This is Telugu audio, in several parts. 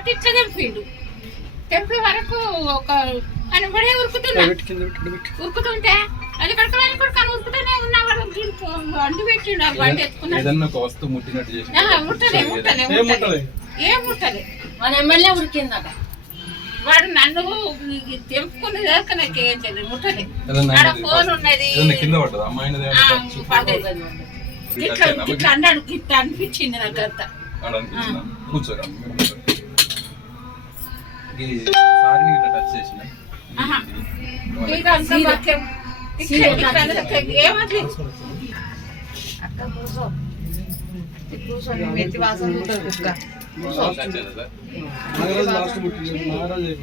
పట్టి ఇట్లా తెంపిండు. తెంపే వరకు ఒక అని పడే ఉరుకుతుంటే అది కడకలని కూడా కానీ ఉరుకుతూనే ఉన్నవాడు అంటు పెట్టిండు. ఆ బండి ఎత్తుకున్నాడు. ముట్టలే ఏం ముట్టలే. మన ఎమ్మెల్యే ఉరికిందట. వాడు నన్ను తెంపుకునే దాకా నాకు ఏం తెలియదు. ముట్టలే. ఆడ ఫోన్ ఉన్నది ఇట్లా అన్నాడు. గిట్ట అనిపించింది నాకు అంతా.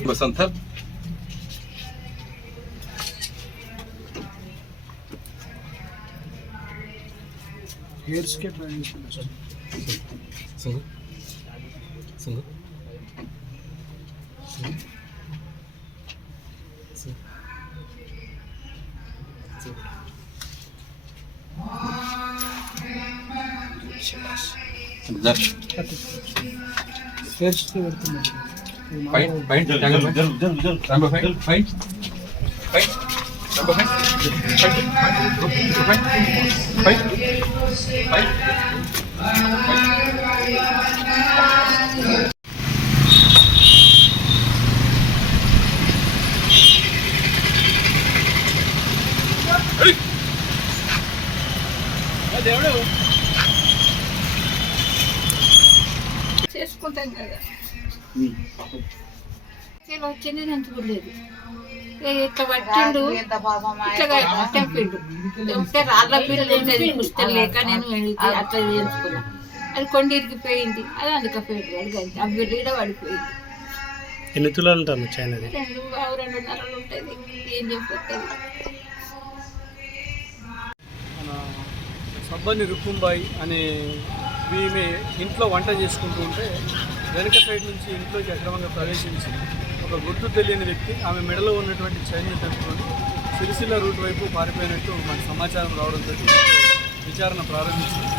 बसंत हेयर्स के ट्रेनिंग सुनो सुनो हेयर्स के वर्तमान फाइट फाइट जल्दी जल्दी number 5 fight fight number 5 fight fight fight చేసుకుంటాం కదా. వచ్చింది నంచుకోలేదు. ఇట్లా పట్టిండు, ఇట్లా తెంపిండు. తెంపితే రాళ్ళ పిల్లలు ఉండేది పుస్తకం లేక నేను అట్లా చేయించుకున్నా. అది కొండిరిగిపోయింది. అది అందుకపోయింది. వాడికి ఆ బిడ్డ కూడా పడిపోయింది. ఎన్ని తులాలు ఉంటాను చైనాది? 2.5 ఉంటుంది. ఏం చెప్పొస్తుంది. సబ్బని రుక్కుంబాయి అనే ఈమె ఇంట్లో వంట చేసుకుంటూ ఉంటే వెనక సైడ్ నుంచి ఇంట్లోకి అక్రమంగా ప్రవేశించి ఒక గుర్తు తెలియని వ్యక్తి ఆమె మెడలో ఉన్నటువంటి చైన్ తెంపుకొని సిరిసిల్ల రూట్ వైపు పారిపోయినట్టు మనకు సమాచారం రావడంతో విచారణ ప్రారంభించింది.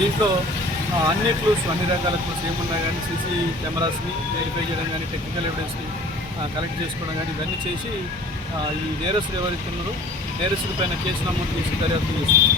దీంట్లో అన్ని క్లూస్, అన్ని రకాల క్లూస్ ఏమున్నా కానీ సీసీ కెమెరాస్ని వెరిఫై చేయడం కానీ, టెక్నికల్ ఎవిడెన్స్ని కలెక్ట్ చేసుకోవడం కానీ ఇవన్నీ చేసి ఈ నేరస్తులు ఎవరైతే ఉన్నారో నేరస్తుల పైన కేసు నమోదు చేసి దర్యాప్తు చేస్తుంది.